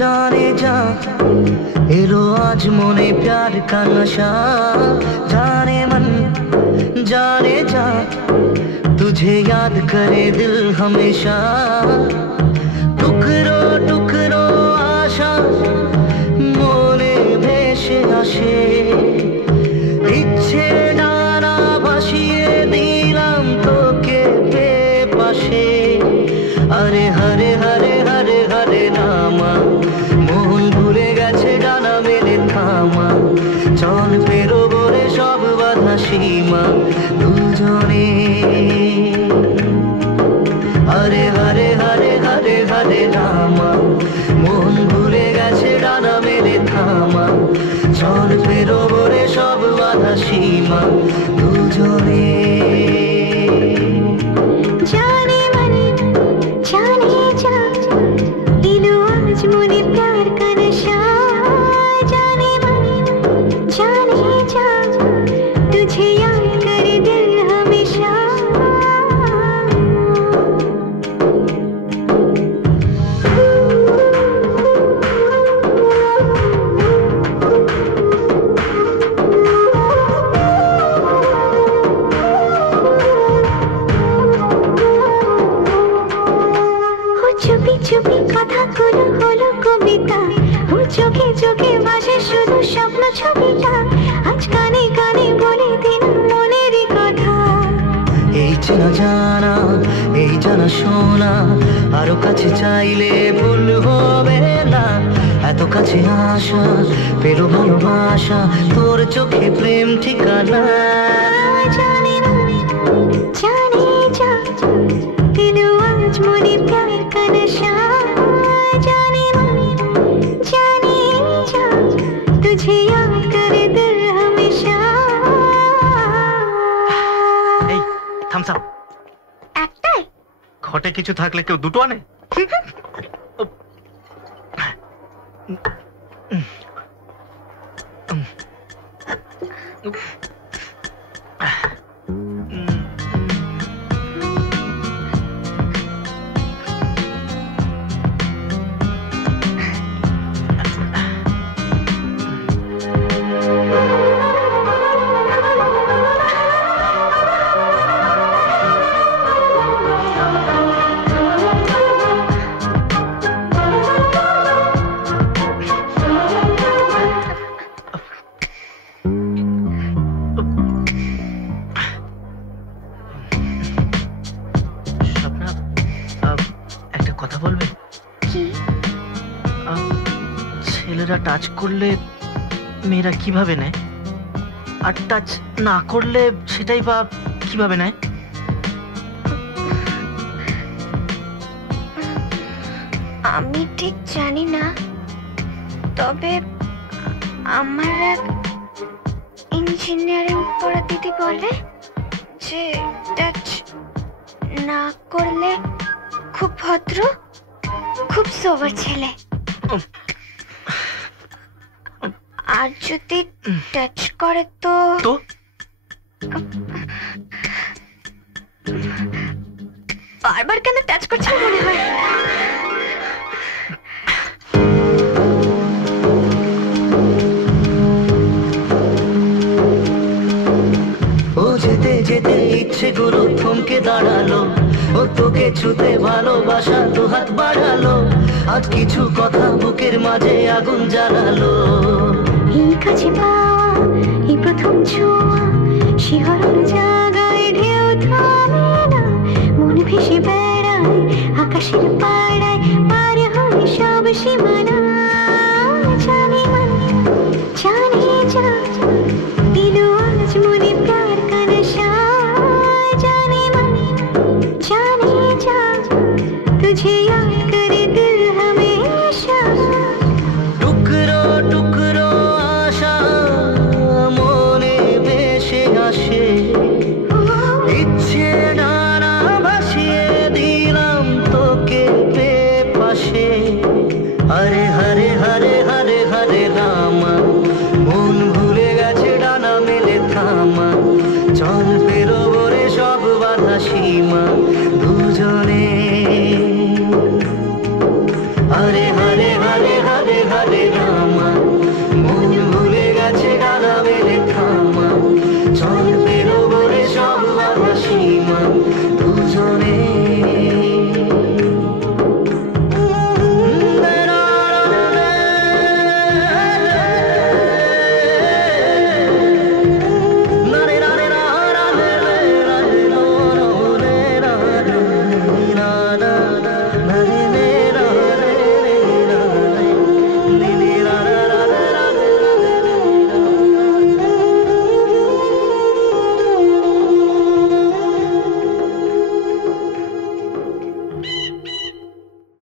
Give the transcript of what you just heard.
जाने जा एलो आज मोने प्यार का नशा जाने मन जाने जा तुझे याद करे दिल हमेशा टुकरो टुकरो आशा मोने भेसे आशे इच्छे डाना भासिए दिलाम तोके पाशे अरे हरे हरे हरे हरे नामा मोहन भूले गेछे डाना मेले थामा चल पेरोबो रे सब बाधा सीमा दुजने हरे हरे हरे हरे हरे नामा मोहन भूले गेछे डाना मेले थामा चल पेरोबो रे सब बाधा सीमा दुजने मुझे प्यार का नशा जाने मन जाने जा तुझे याद करे दिल हमेशा चुपी चुपी कथा गुलो हलो कविता ओ चोखे चोखे भाषे शुधु स्वप्न छबिटा आज काने काने बोले दिन मनेरी कथा এই চেনা জানা এই জানা শোনা আরো কাছে চাইলে ভুল হবে না এত কাছে আসা পেলো ভালোবাসা তোর চোখে প্রেম ঠিকানা जाने जाने जा दिलो आज मुझे प्यार का नशा जाने मन जाने जा तुझे याद करे दिल हमेशा এই থামস আপ একটাই ঘটে কিছু থাকলে কেউ দুটো আনে টাচ করলে মেয়েরা কিভাবে নেয় আর টাচ না করলে সেটাই বা কিভাবে নেয় আমি ঠিক জানি না তবে আমার এক ইঞ্জিনিয়ারিং পড়া দিদি বলে যে টাচ না করলে খুব ভদ্র খুব সোবার ছেলে আর যদি টাচ করে তো বারবার কেন টাচ করছে মনে হয় ও যেতে যেতে ইচ্ছে গুলো থমকে দাঁড়ালো ও তোকে ছুতে ভালোবাসা দু হাত বাড়ালো আজ কিছু কথা বুকের মাঝে আগুন জ্বালালো এই কাছে পাওয়া এই প্রথম ছোঁয়া শিহরণ জাগায় ঢেউ থামে না মন ভেসে বেড়ায় আকাশের পাড়ায় পার হয় সব সীমানা জানে মন জানে যা দিলো আজ মনে প্যার কা নশা জানে মন জানে যা तुझे याद करे दिल हमेशा टुकरो टुकरो आशा मोने भेसे आशे इच्छे डाना भासिए दिलाम तोके पाशे अरे